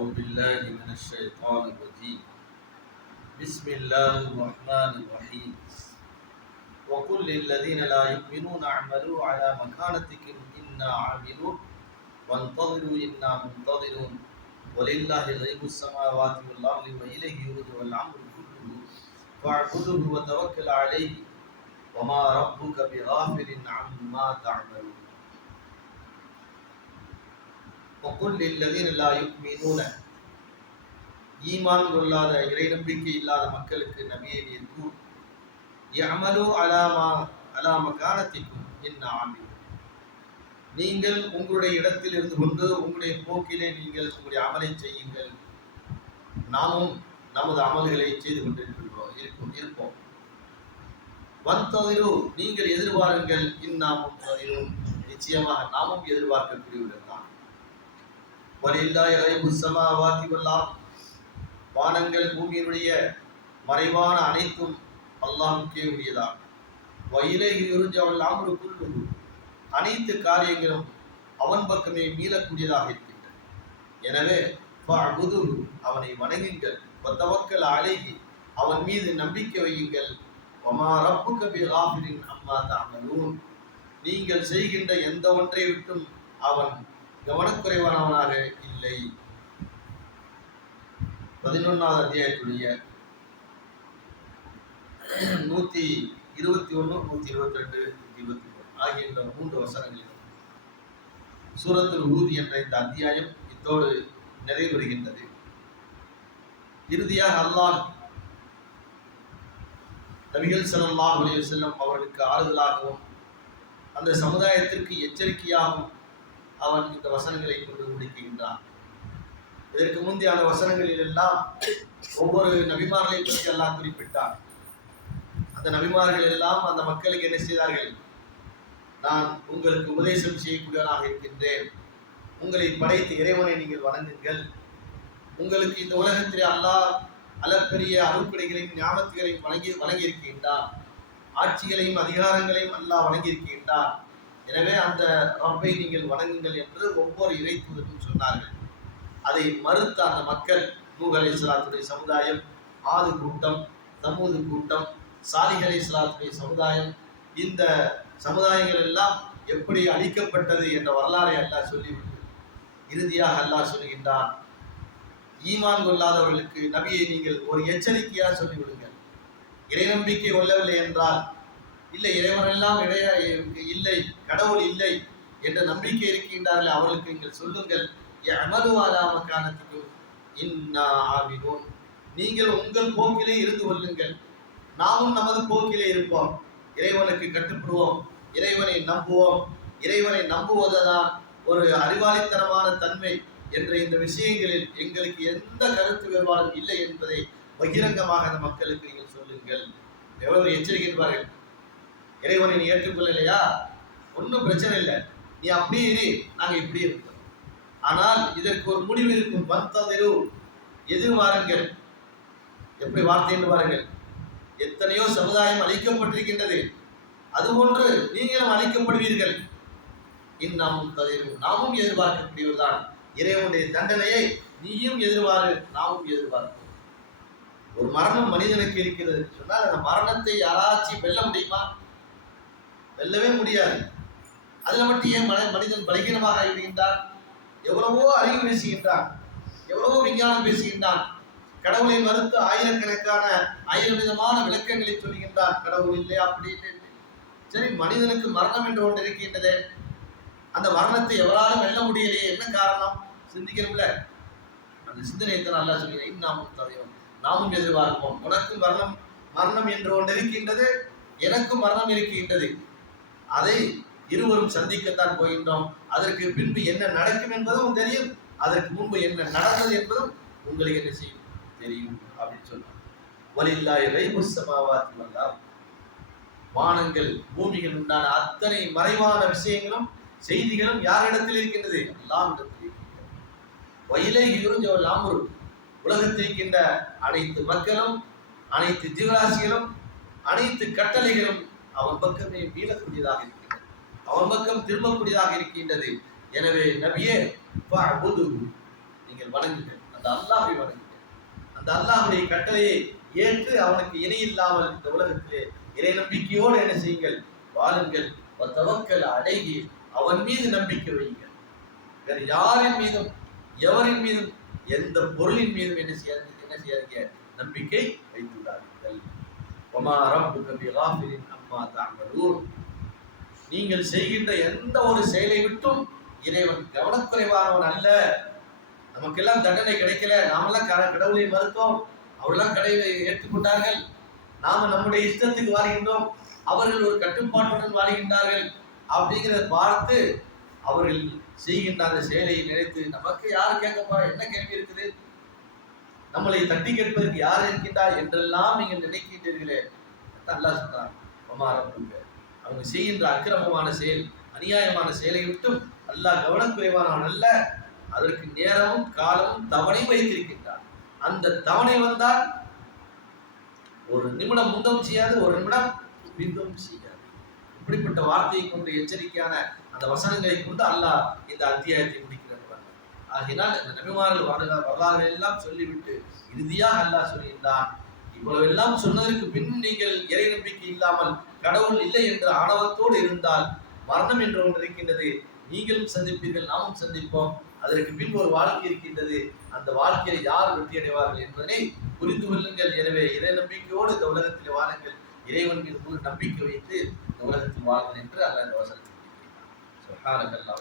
أعوذ بالله من الشيطان الرجيم. بسم الله الرحمن الرحيم. وقل للذين لا يؤمنون اعملوا على مكانتكم إنا عاملون. وانتظروا إنا منتظرون. ولله غيب السماوات والأرض وإليه يرجع الأمر كله. فاعبده وتوكل عليه. وما ربك بغافل عما تعملون. ஈமான் கொள்ளாத இறை நம்பிக்கை இல்லாத மக்களுக்கு நபியை நீர் கூர் அலாமா அலாம காலத்திற்கும் என்ன ஆமி நீங்கள் உங்களுடைய இடத்தில் இருந்து கொண்டு உங்களுடைய போக்கிலே நீங்கள் உங்களுடைய அமலை செய்யுங்கள். நாமும் நமது அமல்களை செய்து கொண்டிருக்கிறோம் இருக்கும் இருப்போம். வந்ததிரு நீங்கள் எதிர்பாருங்கள் இந்நாமும் நிச்சயமாக நாமும் எதிர்பார்க்கக்கூடியவர்கள் தான். வலில்லாஹி கைபு ஸமாவாதி வல் வானங்கள் பூமியினுடைய மறைவான அனைத்தும் அல்லாஹுக்கே உரியதான் வயிலைஹி யுர்ஜவுல் அம்ரு குல்லுஹு அனைத்து காரியங்களும் அவன் பக்கமே மீளக்கூடியதாக இருக்கின்றன. எனவே அவனை வணங்குங்கள். வத்தவக்கல் அழகி அவன் மீது நம்பிக்கை வையுங்கள். வமா ரப்புக பிகாஃபிரின் அம்மா தஅமலூன். நீங்கள் செய்கின்ற எந்த ஒன்றை விட்டும் அவன் கவனக்குறைவானவனாக இல்லை. பதினொன்றாவது அத்தியாயத்துடைய நூத்தி இருபத்தி ஒன்று நூத்தி இருபத்தி ரெண்டு இருபத்தி மூணு ஆகிய இந்த மூன்று வசனங்களிலும் சூரத்தில் ஊதி என்ற இந்த அத்தியாயம் இத்தோடு நிறைவுறுகின்றது. இறுதியாக அல்லாஹ் நபிகள் ஸல்லல்லாஹு அலைஹி வஸல்லம் அவர்களுக்கு ஆறுதலாகவும் அந்த சமுதாயத்திற்கு எச்சரிக்கையாகவும் அவன் இந்த வசனங்களை கொண்டு முடிக்கின்றான். இதற்கு முந்தைய வசனங்களில் எல்லாம் ஒவ்வொரு நபிமார்களை பற்றி அல்லாஹ் குறிப்பிட்டார் அந்த நபிமார்கள் எல்லாம் அந்த மக்களுக்கு என்ன செய்தார்கள்? நான் உங்களுக்கு உபதேசம் செய்யக்கூடியவனாக இருக்கின்றேன். உங்களை படைத்த இறைவனை நீங்கள் வணங்குங்கள். உங்களுக்கு இந்த உலகத்திலே அல்லாஹ் அளப்பெரிய அருட்படைகளையும் ஞாபகங்களையும் வழங்கி வழங்கியிருக்கின்றான் ஆட்சிகளையும் அதிகாரங்களையும் அல்லாஹ் வழங்கியிருக்கின்றான் எனவே அந்த ரப்பை நீங்கள் வணங்குங்கள் என்று ஒவ்வொரு இறை தூதரும் சொன்னார்கள். அதை மறுத்த அந்த மக்கள் நூகலை சலாத்துடைய சமுதாயம் ஆது கூட்டம் தமூது கூட்டம் சாலிகலை சலாத்துடைய சமுதாயம் இந்த சமுதாயங்கள் எல்லாம் எப்படி அழிக்கப்பட்டது என்ற வரலாறை அல்லாஹ் சொல்லிவிட்டு இறுதியாக அல்லாஹ் சொல்கின்றான் ஈமான் கொள்ளாதவர்களுக்கு நபியை நீங்கள் ஒரு எச்சரிக்கையாக சொல்லிவிடுங்கள். இறை நம்பிக்கை கொள்ளவில்லை என்றால் இல்லை இறைவனெல்லாம் இடைய இல்லை கடவுள் இல்லை என்ற நம்பிக்கை இருக்கின்றார்கள் அவர்களுக்கு நீங்கள் சொல்லுங்கள் யமது அலாமக்கானத்துக்கும் இன்னா ஆவினோன் நீங்கள் உங்கள் போக்கிலே இருந்து கொள்ளுங்கள். நாமும் நமது போக்கிலே இருப்போம். இறைவனுக்கு கட்டுப்படுவோம். இறைவனை நம்புவோம். இறைவனை நம்புவதுதான் ஒரு அறிவாளித்தனமான தன்மை என்ற இந்த விஷயங்களில் எங்களுக்கு எந்த கருத்து வேறுபாடும் இல்லை என்பதை பகிரங்கமாக அந்த மக்களுக்கு நீங்கள் சொல்லுங்கள். எவ்வளவு எச்சரிக்கின்றார்கள். இறைவனை நீ ஏற்றுக்கொள்ளலையா? ஒன்றும் பிரச்சனை இல்லை. நீ அப்படியே இரு. நாங்கள் இப்படி இருக்கோம். ஆனால் இதற்கு ஒரு முடிவு இருக்கும். வந்ததிரு எதிர்வாருங்கள் எப்படி வார்த்தை என்று எத்தனையோ சமுதாயம் அழிக்கப்பட்டிருக்கின்றது. அதுபோன்று நீங்களும் அழிக்கப்படுவீர்கள். இந்நாமும் ததிரும் நாமும் எதிர்பார்க்கக்கூடியவர்தான். இறைவனுடைய தண்டனையை நீயும் எதிர்பாரு. நாமும் எதிர்பார்ப்போம். ஒரு மரணம் மனிதனுக்கு இருக்கிறது சொன்னால் அந்த மரணத்தை யாராச்சும் வெல்ல முடியுமா? வெல்லவே முடியாது. அதில் மட்டும் ஏன் மன மனிதன் பலகீனமாக ஆகிவிடுகின்றான் எவ்வளவோ அறிவு பேசுகின்றான். எவ்வளவோ விஞ்ஞானம் பேசுகின்றான். கடவுளை மறுத்து ஆயிரக்கணக்கான ஆயிரம் விதமான விளக்கங்களை சொல்கின்றான். கடவுள் இல்லை அப்படி இல்லை சரி மனிதனுக்கு மரணம் என்று ஒன்று இருக்கின்றது. அந்த மரணத்தை எவராலும் வெல்ல முடியலையே. என்ன காரணம்? சிந்திக்கிறோம்ல அந்த சிந்தனையை தான் நல்லா சொல்கிறேன். நாமும் ததையும் நாமும் எதிர்பார்ப்போம். உனக்கும் மரணம் மரணம் என்று ஒன்று இருக்கின்றது. எனக்கும் மரணம் இருக்கின்றது. அதை இருவரும் சந்திக்கத்தான் போகின்றோம். அதற்கு பின்பு என்ன நடக்கும் என்பதும் தெரியும். அதற்கு முன்பு என்ன நடந்தது என்பதும் உங்களுக்கு என்ன செய்யும்? தெரியும் அப்படின்னு சொன்னார் வலில்லாய் ரைபுசமாவாத்தி வல்லாம் வானங்கள் பூமிகள் உண்டான அத்தனை மறைவான விஷயங்களும் செய்திகளும் யாரிடத்தில் இருக்கின்றது? எல்லாம் இடத்தில் இருக்கின்றது வயலை இருஞ்சவள் லாமுரு. உலகத்தில் இருக்கின்ற அனைத்து மக்களும் அனைத்து ஜீவராசிகளும் அனைத்து கட்டளைகளும் அவன் பக்கமே மீளக்கூடியதாக இருக்கின்றது. அவன் பக்கம் திரும்பக்கூடியதாக இருக்கின்றது. எனவே நபியே நீங்கள் வணங்குங்கள். அந்த அல்லாஹை வணங்குங்கள். அந்த அல்லாஹுடைய கட்டளையை ஏற்று அவனுக்கு இணை இல்லாமல் இந்த உலகத்திலே இறை நம்பிக்கையோடு என்ன செய்யுங்கள்? வாழுங்கள். தவக்கல் அடைகி அவன் மீது நம்பிக்கை வையுங்கள். வேறு யாரின் மீதும் எவரின் மீதும் எந்த பொருளின் மீதும் என்ன செய்யாது என்ன செய்யாதீங்க? நம்பிக்கை வைத்து விடாதீர்கள் ஒமா ரப்புக அம்மா தாமலூன் நீங்கள் செய்கின்ற எந்த ஒரு செயலை விட்டும் இறைவன் கவனக்குறைவானவன் அல்ல. நமக்கெல்லாம் தண்டனை கிடைக்கல. நாமெல்லாம் க- கடவுளை மறுத்தோம். அவரெல்லாம் கடவுளை ஏற்றுக்கொண்டார்கள் நாம நம்முடைய இஷ்டத்துக்கு வாழ்கின்றோம். அவர்கள் ஒரு கட்டுப்பாட்டுடன் வாழ்கின்றார்கள் அப்படிங்கிறத பார்த்து அவர்கள் செய்கின்ற அந்த செயலை நினைத்து நமக்கு யார் கேட்கப்பா? என்ன கேள்வி இருக்குது? நம்மளை தட்டி கேட்பதற்கு யார் இருக்கின்றார்? என்றெல்லாம் நீங்கள் நினைக்கின்றீர்களே. அதான் சொன்னார் ஒமாரம்புங்க அவங்க செய்கின்ற அக்கிரமமான செயல் அநியாயமான செயலை விட்டும் அல்லாஹ் கவனக்குறைவானவன் அல்ல. அதற்கு நேரமும் காலமும் தவணையும் வைத்திருக்கின்றான். அந்த தவணை வந்தால் ஒரு நிமிடம் முந்தம் செய்யாது ஒரு நிமிடம் பிந்தும் செய்யாது. இப்படிப்பட்ட வார்த்தையை கொண்டு எச்சரிக்கையான அந்த வசனங்களை கொண்டு அல்லாஹ் இந்த அத்தியாயத்தை முடிக்கிறார் ஆகினால் இந்த நபிமார்கள் வரலாறு எல்லாம் சொல்லிவிட்டு இறுதியாக அல்லாஹ் சொல்கின்றான் இவ்வளவு எல்லாம் சொன்னதற்கு பின் நீங்கள் இறை நம்பிக்கை இல்லாமல் கடவுள் இல்லை என்ற ஆணவத்தோடு இருந்தால் மரணம் என்று ஒன்று இருக்கின்றது. நீங்களும் சந்திப்பீர்கள் நாமும் சந்திப்போம். அதற்கு பின் ஒரு வாழ்க்கை இருக்கின்றது. அந்த வாழ்க்கையில் யார் வெற்றி அடைவார்கள் என்பதனை புரிந்து கொள்ளுங்கள். எனவே இறை நம்பிக்கையோடு இந்த உலகத்தில் வாழுங்கள் இறைவன் மீது நம்பிக்கை வைத்து இந்த உலகத்தில் வாழுங்கள் என்று அல்ல இந்த வசனத்தில்